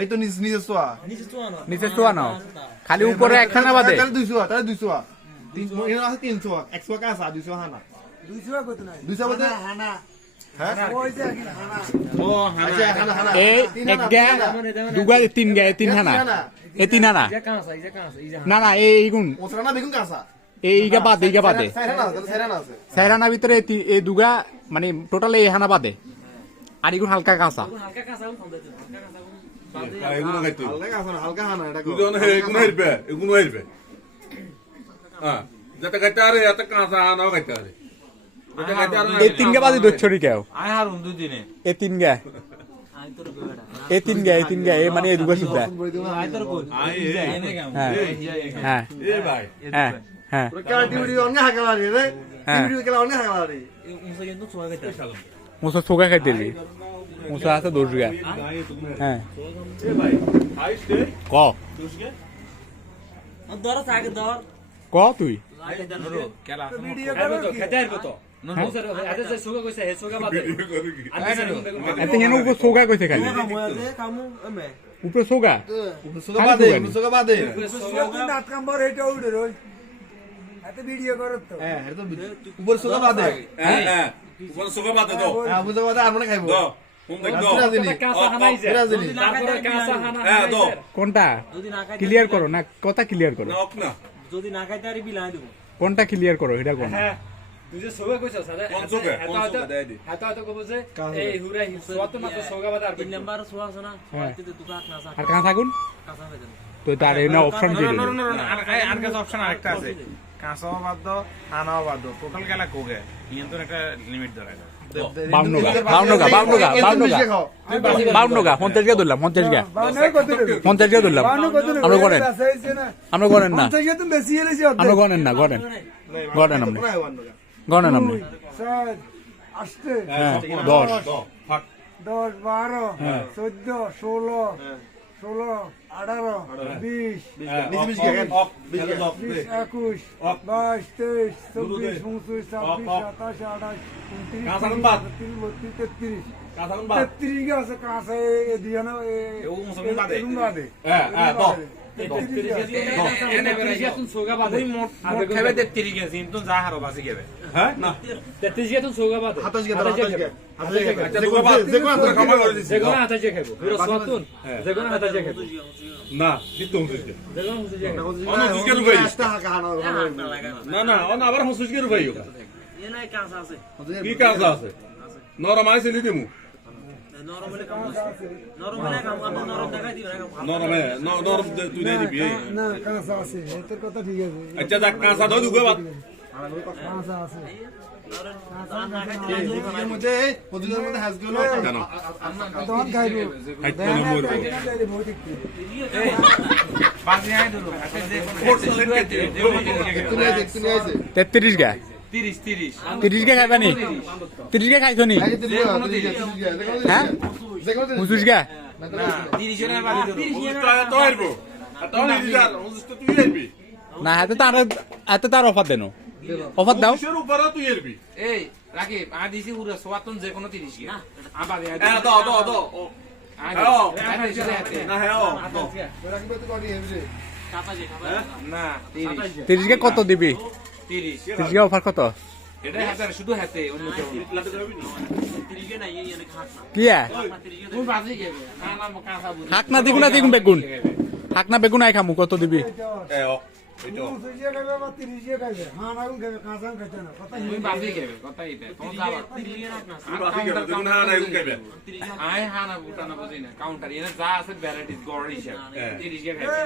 এই তো নিচে চোয়া নিচে চোয়া নাও খালি উপরে একখানা বাদে 200 300 100 কাঁচা 200 হানা 200 বাদে হানা এই এক গা দুগা তিন গা তিন হানা এই তিন হানা না না এই গুণ ওসরানা বেগুন কাঁচা এইগা বাদে সাইরানা ভিতরে এই দুগা মানে টোটাল এই হানা বাদে আর এগুন হালকা কাঁচা হালকা হানা এটা এই তিন গা বাদে দচ্ছরি কেউ এই তিন গা এই মানে এই দুগা সুদ্ধা হ্যাঁ হ্যাঁ হ্যাঁ মুসা সোগা খাই দিলি মুসা আছে 10 গা হ্যাঁ ক তুই সোগা কইছে খালি উপরে সোগা ভিডিও করত তো হ্যাঁ এটা তো উপর সোগা বাদে হ্যাঁ উপর সোগা বাদে দাও হ্যাঁ বুঝা বাদে আর মনে খাইবো দাও কোনটা ক্লিয়ার করো না কথা ক্লিয়ার করো যদি না খাইতে আর বিলাই দেব কোনটা ক্লিয়ার করো এটা কোন হ্যাঁ তুই যে সোগা কইছস সাদা কোন সোগা হাতা কব যে এই হুরা সোয়াত মাত্র সোগা বাদে আর 3 নাম্বার সোয়া আছে না তুই তো কাক না আর কাঁচা গুণ কাঁচা হয়ে তো তার এনে অপশন দিয়ে দিল আর কাছে অপশন আরেকটা আছে কাঁচাও বাদ দাও হানাও বাদ দাও টোটাল গেলা কোগে নিয়ন্ত্রণ একটা লিমিট ধরা যায় 52 গা 50 গা ধরলাম 50 গা ধরলাম আমরা গণেন না আমরা গণেন না গণেন আপনি গণেন আপনি 10 12 14 16 18 20 21 22 23 24 25 26 27 33 আছে কাঁচা দিয়ে না নরম আছে দিমু আচ্ছা দেখ কাঁচা দাও দুগো বাদ তেত্রিশ গা 30 গা খাইবা নি 30 গা খাইছো নি হ্যাঁ 25 গা না হাতে তার অফার দেন অফার দাও এই রাকিব আ দিছি পুরো সোয়াতন যে কোনো 30 গা আবার না 30 গা কত দিবি 30 গা অফার কত এটা হাতে শুধু হাতে অন্য কেউ কিয়া হাক না দিগুনা দিগুন বেগুন হাক না বেগুন আই খামু কত দিবি কাউন্টার এনে যা আছে ভ্যারাইটিস গড় হিসাব 30 গা খাইবে